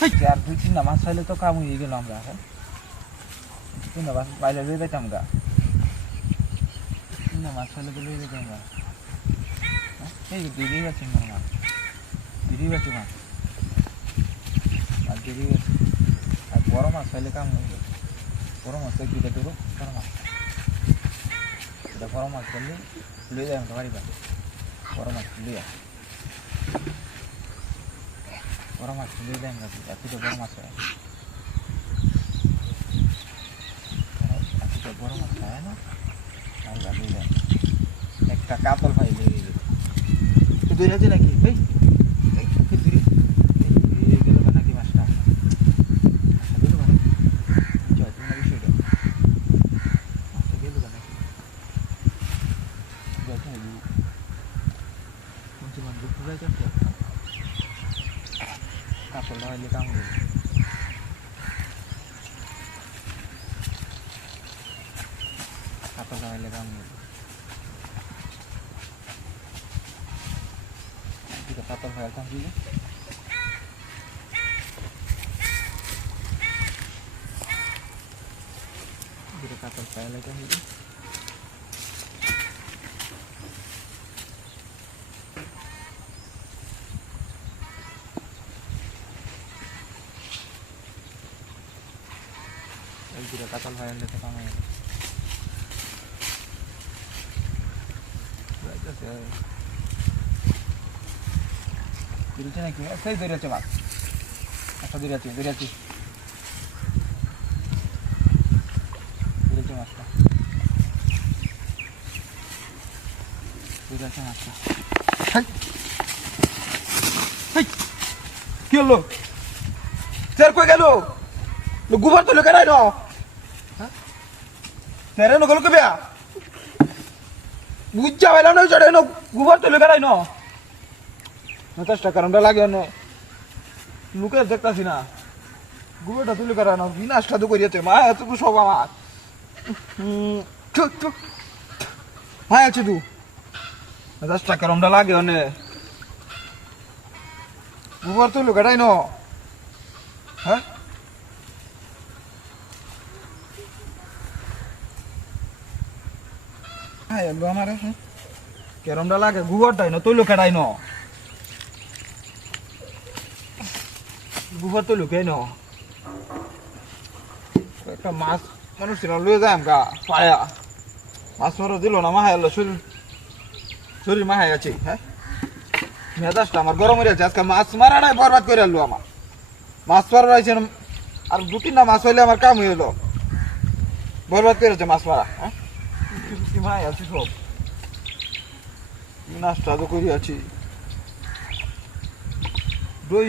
আর দুই তিনটা মাছ পাইলে তো কাম হয়ে গেল আমরা এখন তিনটা মাছ পাইলে লয়ে যেতাম গা তিনটা মাছ পাইলে তো লয়ে যেতাম গা এই দিদি গেছি মাছ দিদি গেছি মাছ আর দিদি গেছি আর বড় মাছ পাইলে কাম হয়ে গেল বড় মাছ দুইটা দেবো বড় মাছ এটা বড় মাছ করলে লয়ে যাই আমরা বাড়ি বাড়ি বড় মাছ লইয়া বড় মাছ লয়ে যাই আমরা এতটা বড় মাছ হয় এতটা বড় মাছ হয় না আমরা লয়ে যাই একটা কাতল ভাই লেগে গেল দুই আছে নাকি ভাই গেল নাকি মাছটা গেল মানে জয় তুমি নাকি সেটা গেল নাকি জয় তুমি কোনটি মানুষ ঘুরে যাচ্ছে কাপড় লাগাইলে কাম হবে কাপড় লাগাইলে কাম হবে দুটো কাপড় ফেলতাম দিলে দুটো কাপড় ফেলে কাম দিলে দুটো কাতল ফেলে তো কাম হবে দিলছে নাকি সেই দৌড়াচ্ছে মাছ একটা দৌড়াচ্ছি দৌড়াচ্ছি মাছটা দৌড়াচ্ছে মাছটা কি হলো স্যার কই গেল গোবর তো লোকেরাই ন স্যারে নগল কবে বুঝা পাইলাম না চড়ে গোবর তো লোকেরাই ন চেষ্টা কারণটা লাগে না লুকে দেখতেছি না গোবরটা তুলে কারণ বিনাশটা তো করিয়াছে মা এত তো সব আমার হ্যাঁ আছে তু চেষ্টা কারণটা লাগে অনে গোবর তো লোকেরাই ন হ্যাঁ হ্যাঁ এলো আমার কেরমটা লাগে গোবরটাই না তৈল কেটাই ন গোবর তো লুকে ন একটা মাছ মানুষ লয়ে যায় আমকা পায়া মাছ মারো দিল না মাহাই এলো শরীর মাহাই আছে হ্যাঁ মেজাজটা আমার গরম হয়ে আছে আজকে মাছ মারাটাই বরবাদ করে এলো আমার মাছ মারা রয়েছে আর দু তিনটা মাছ হইলে আমার কাম হয়ে এলো বরবাদ করেছে মাছ মারা হ্যাঁ মাহাই আছি সব নাস্তা তো করি আছি দই